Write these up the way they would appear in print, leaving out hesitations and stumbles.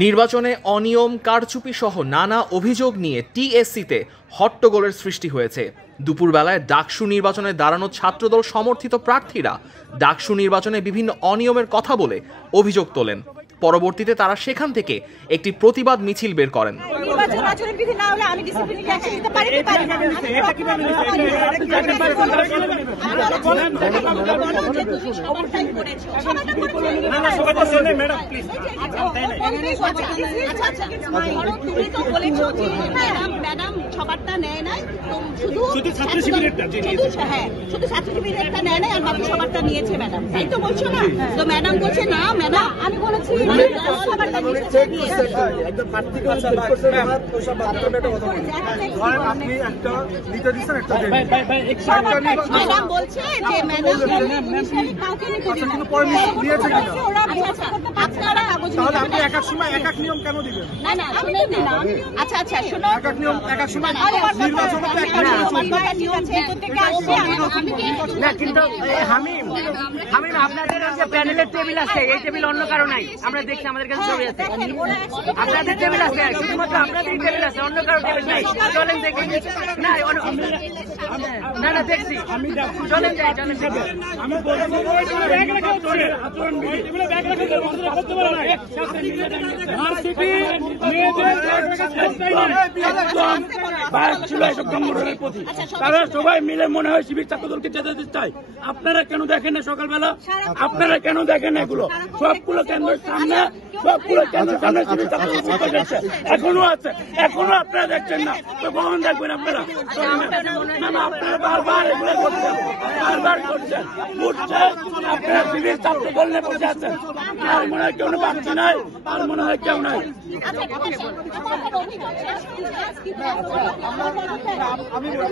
নির্বাচনে অনিয়ম কারচুপি সহ নানা অভিযোগ নিয়ে টিএসসিতে হট্টগোলের সৃষ্টি হয়েছে। দুপুরবেলায় ডাকসু নির্বাচনে দাঁড়ানো ছাত্রদল সমর্থিত প্রার্থীরা ডাকসু নির্বাচনে বিভিন্ন অনিয়মের কথা বলে অভিযোগ তোলেন। পরবর্তীতে তারা সেখান থেকে একটি প্রতিবাদ মিছিল বের করেন। আপনাদের যে প্যানেলের টেবিল আছে এই টেবিল অন্য কারো নাই, আমরা দেখছি আমাদের কাছে ছবি আছে। আপনাদের টেবিল আছে, শুধুমাত্র আপনাদেরই টেবিল আছে, অন্য কারো টেবিল নাই। চলেন দেখি, না না দেখছি, চলেন যাই, চলেন তারা সবাই মিলে মনে হয় শিবির ছাত্রদলকে যেতে চায়। আপনারা কেন দেখেন না সকালবেলা? আপনারা কেন দেখেন না এগুলো? সবগুলো কেন্দ্রের সামনে, সবগুলো কেন্দ্রের সামনে শিবির ছাত্রদল যাচ্ছে, এখনো আছে, এখনো আপনারা দেখছেন না। তো কখন দেখবেন আপনারা? আপনারা বারবার এগুলো করছেন, বারবার করছেন, উঠছেন, আপনারা শিবির ছাত্রদল নিয়ে বসে আছেন। আর মনে হয় কেউ পাচ্ছি নাই, আর মনে হয় কেউ নাই।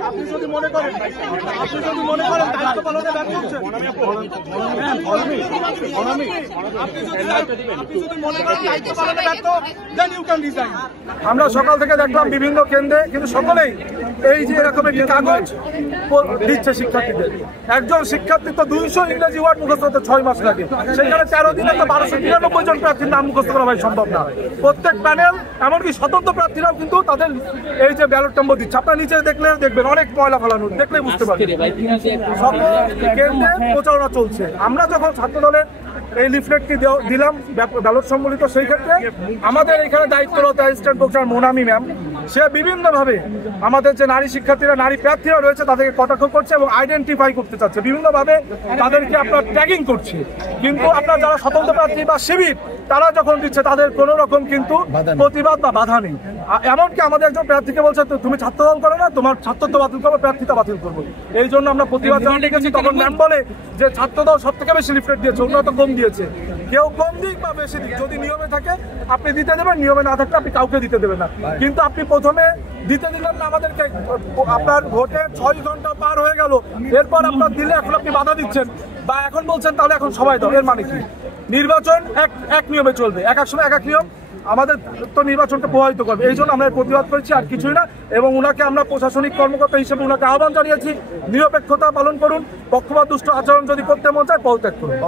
আপনি যদি মনে করেন দায়িত্ব পালনে ব্যর্থ হচ্ছেন, আমরা সকাল থেকে দেখলাম বিভিন্ন কেন্দ্রে, কিন্তু সকলেই এই যে এরকম একটি কাগজ দিচ্ছে শিক্ষার্থীদের। একজন শিক্ষার্থী তো 200 ইংরেজি ওয়ার্ড মুখস্থ করতে 6 মাস লাগে, সেখানে 13 দিনে তো 1293 জন প্রার্থীর নাম মুখস্থ করা ভাই সম্ভব না। প্রত্যেক প্যানেল, এমনকি স্বতন্ত্র প্রার্থীরাও কিন্তু তাদের এই যে ব্যালট নম্বর দিচ্ছে। আপনারা নিচে দেখলে দেখবেন অনেক ময়লা ফেলানো, দেখলেই বুঝতে পারবেন। সকল কেন্দ্রে প্রচারণা চলছে। আমরা যখন ছাত্রদলের এই লিফলেটটি দিলাম ব্যালট সম্বলিত, সেই ক্ষেত্রে আমাদের এখানে দায়িত্বরত অ্যাসিস্ট্যান্ট প্রফেসর মোনামি ম্যাম, সে বিভিন্নভাবে আমাদের যে নারী শিক্ষার্থীরা, নারী প্রার্থীরা রয়েছে তাদেরকে কটাক্ষ করছে এবং আইডেন্টিফাই করতে চাচ্ছে, বিভিন্নভাবে তাদেরকে আপনার ট্যাগিং করছে। কিন্তু আপনার যারা স্বতন্ত্র প্রার্থী বা শিবির, তারা যখন দিচ্ছে তাদের কোনো রকম কিন্তু প্রতিবাদ বা বাধা নেই। এমনকি আমাদের একজন প্রার্থীকে বলছে তুমি ছাত্রদল করো না, তোমার ছাত্রত্ব বাতিল করবো, প্রার্থিতা বাতিল করবো। এই জন্য আমরা প্রতিবাদ জানাতে গেছি। তখন ম্যাম বলে যে ছাত্রদল সব থেকে বেশি লিফলেট দিয়েছে, অন্য তো কম দিয়েছে। কেউ কম দিক বা বেশি দিক, যদি নিয়মে থাকে আপনি দিতে দেবেন, নিয়মে না থাকলে আপনি কাউকে দিতে দেবেন না। কিন্তু আপনি প্রথমে দিতে দিলেন না আমাদেরকে, আপনার ভোটে 6 ঘন্টা পার হয়ে গেল, এরপর আপনার দিলে এখন আপনি বাধা দিচ্ছেন বা এখন বলছেন তাহলে এখন সবাই দাও। এর মানে কি? নির্বাচন এক নিয়মে চলবে, এক সময় এক নিয়ম আমাদের তো নির্বাচনকে প্রভাবিত করবে। এই জন্য আমরা প্রতিবাদ করেছি, আর কিছুই না। এবং উনাকে আমরা প্রশাসনিক কর্মকর্তা হিসেবে উনাকে আহ্বান জানিয়েছি, নিরপেক্ষতা পালন করুন, পক্ষপাত দুষ্ট আচরণ যদি করতে মন চায় পদত্যাগ করুন।